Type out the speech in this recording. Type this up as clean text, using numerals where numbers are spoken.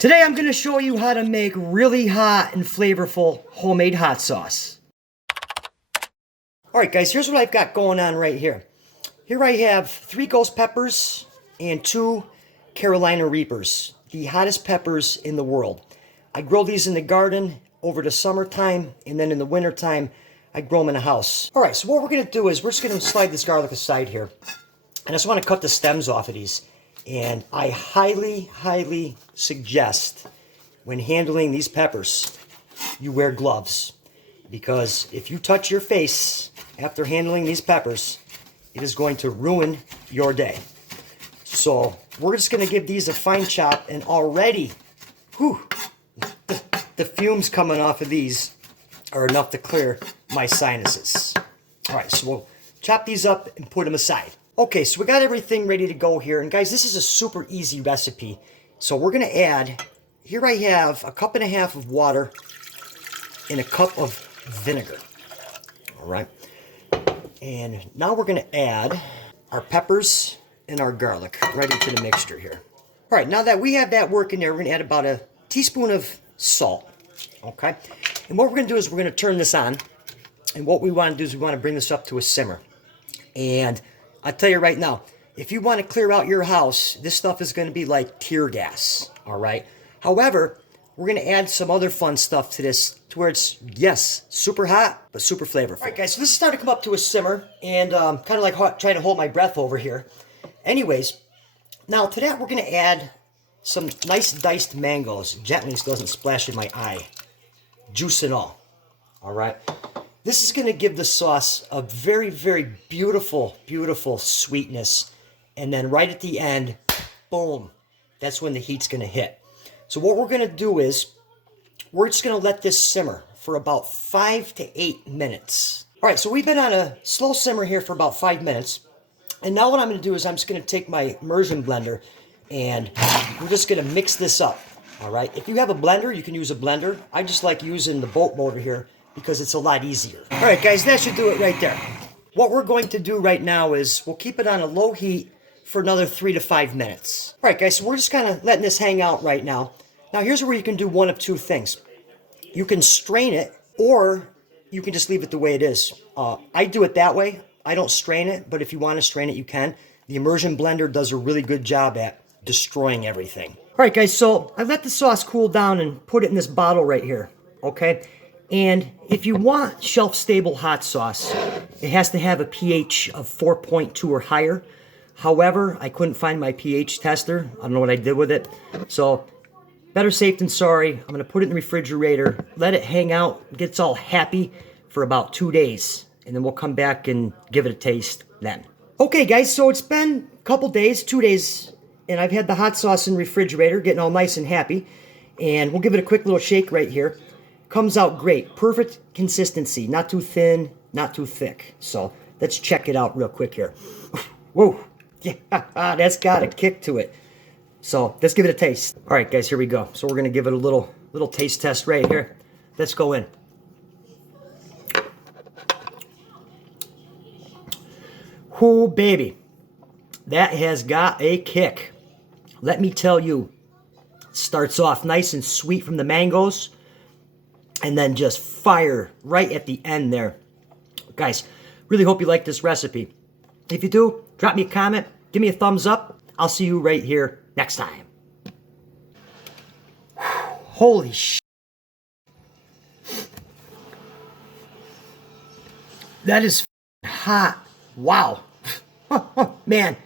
Today I'm going to show you how to make really hot and flavorful homemade hot sauce. Alright guys, here's what I've got going on right here. Here I have 3 ghost peppers and 2 Carolina Reapers, the hottest peppers in the world. I grow these in the garden over the summertime, and then in the wintertime I grow them in a house. Alright, so what we're going to do is we're just going to slide this garlic aside here. I just want to cut the stems off of these. And I highly suggest when handling these peppers, you wear gloves. Because if you touch your face after handling these peppers, it is going to ruin your day. So we're just going to give these a fine chop, and already, the fumes coming off of these are enough to clear my sinuses. Alright, so we'll chop these up and put them aside. Okay, so we got everything ready to go here. And guys, this is a super easy recipe. So we're going to add, here I have a 1.5 cups of water and a cup of vinegar. All right. And now we're going to add our peppers and our garlic right into the mixture here. All right, now that we have that working there, we're going to add about a teaspoon of salt. Okay. And what we're going to do is we're going to turn this on. And what we want to do is we want to bring this up to a simmer. And I'll tell you right now, if you want to clear out your house, this stuff is going to be like tear gas, all right? However, we're going to add some other fun stuff to this to where it's, yes, super hot, but super flavorful. All right, guys, so this is starting to come up to a simmer, and kind of like trying to hold my breath over here. Anyways, now to that, we're going to add some nice diced mangoes, gently so it doesn't splash in my eye. Juice and all right? This is going to give the sauce a very beautiful sweetness. And then right at the end, boom, that's when the heat's going to hit. So what we're going to do is, we're just going to let this simmer for about 5 to 8 minutes. All right, so we've been on a slow simmer here for about 5 minutes. And now what I'm going to do is I'm just going to take my immersion blender and we're just going to mix this up. All right, if you have a blender, you can use a blender. I just like using the boat motor here, because it's a lot easier. All right, guys, that should do it right there. What we're going to do right now is we'll keep it on a low heat for another 3 to 5 minutes. All right, guys, so we're just kind of letting this hang out right now. Now, here's where you can do one of 2 things. You can strain it, or you can just leave it the way it is. I do it that way. I don't strain it, but if you want to strain it, you can. The immersion blender does a really good job at destroying everything. All right, guys, so I let the sauce cool down and put it in this bottle right here, okay? And if you want shelf-stable hot sauce, it has to have a pH of 4.2 or higher. However, I couldn't find my pH tester. I don't know what I did with it. So, better safe than sorry. I'm going to put it in the refrigerator, let it hang out, gets all happy for about 2 days. And then we'll come back and give it a taste then. Okay, guys, so it's been a couple days, 2 days, and I've had the hot sauce in the refrigerator, getting all nice and happy. And we'll give it a quick little shake right here. Comes out great. Perfect consistency. Not too thin, not too thick. So let's check it out real quick here. Whoa. Yeah, that's got a kick to it. So let's give it a taste. All right, guys, here we go. So we're going to give it a little taste test right here. Let's go in. Whoo, baby. That has got a kick. Let me tell you. It starts off nice and sweet from the mangoes. And then just fire right at the end there. Guys, really hope you like this recipe. If you do, drop me a comment, give me a thumbs up. I'll see you right here next time. Holy shit. That is hot. Wow. Man.